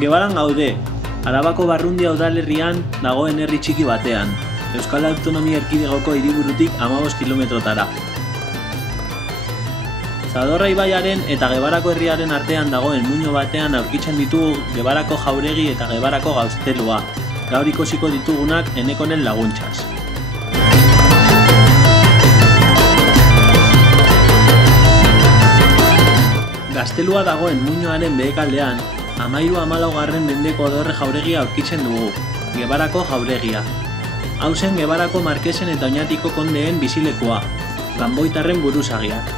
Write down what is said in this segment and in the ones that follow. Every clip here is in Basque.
Gebaran gaude, Arabako Barrundia udalerrian dagoen herri txiki batean, Euskal Autonomia Erkidegoko hiriburutik 15 kilometrotara. Zadorra ibaiaren eta Gebarako herriaren artean dagoen muino batean aurkitzen ditugu Gebarako jauregi eta Gebarako gaztelua, gaur ikusiko ditugunak Enekonen laguntzaz. Gaztelua dagoen muinoaren behekaldean, 13-14 mendeko dorre jauregia aurkitzen dugu, Gebarako jauregia. Hau zen Gebarako markesen eta Oñatiko kondeen bizilekua, Ganboitarren buruzagiak.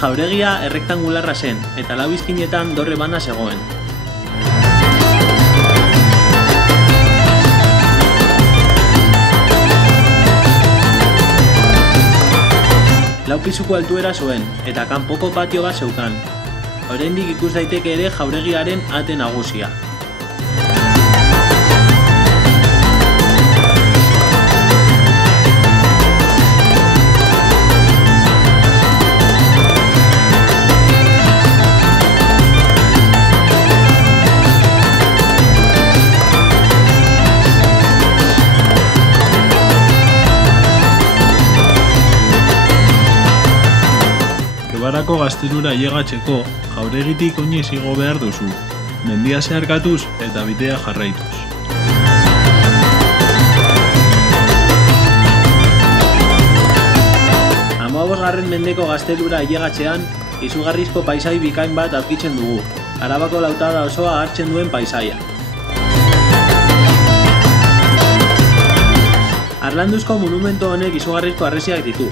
Jauregia errektangularra zen, eta lau izkinetan dorre bana zegoen. Lau pisuko altuera zuen, eta kanpoko patio bat zeukan. Oraindik ikus daiteke ere jauregiaren ate nagusia. Gebarako gaztelura ailegatzeko jauregitik oinez igo behar duzu, mendia zeharkatuz eta bidea jarraituz. Hamabosgarren mendeko gaztelura ailegatzean, izugarrizko paisai bikain bat aurkitzen dugu, Arabako lautada osoa hartzen duen paisaia. Harlanduzko monumentu honek izugarrizko harresiak ditu,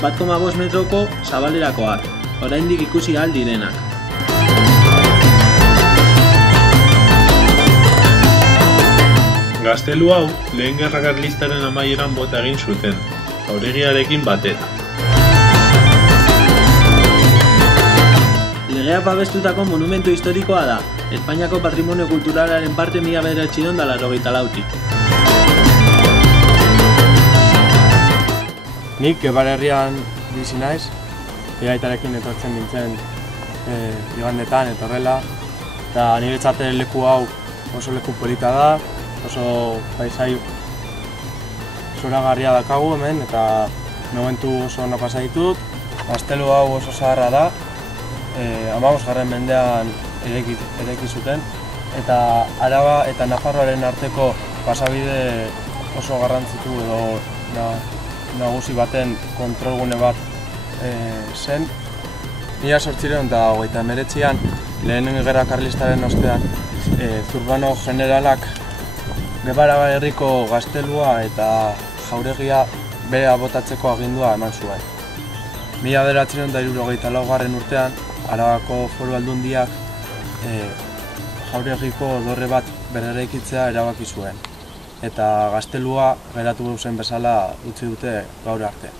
1,5 metroko zabalerakoak, oraindik ikusi ahal direnak. Gaztelu hau lehen gerra karlistaren amaieran bota egin zuten, jauregiarekin batera. Legea babestutako monumentu historikoa da, Espainiako patrimonio kulturalaren parte 1984tik. Nik Gebar herrian bizi naiz, igaitarekin etortzen nintzen igandetan etorrela, eta niretzat leku hau oso leku polita da, oso paisai zoragarria dakagu hemen, eta momentu oso ona pasa ditut. Gaztelu hau oso zaharra da, 15. mendean eraiki zuten, eta Araba eta Nafarroaren arteko pasabide oso garrantzitu edo nagusi baten kontrolgune bat zen. 1839an, lehen gerra karlistaren ostean, Zurbano generalak Gebara herriko gaztelua eta jauregia bere botatzeko agindua eman zuen. 1974 urtean, Arabako Foru Aldundiak jauregiko dorre bat berreraikitzea erabaki zuen, eta gaztelua geratu zen bezala utzi dute gaur arte.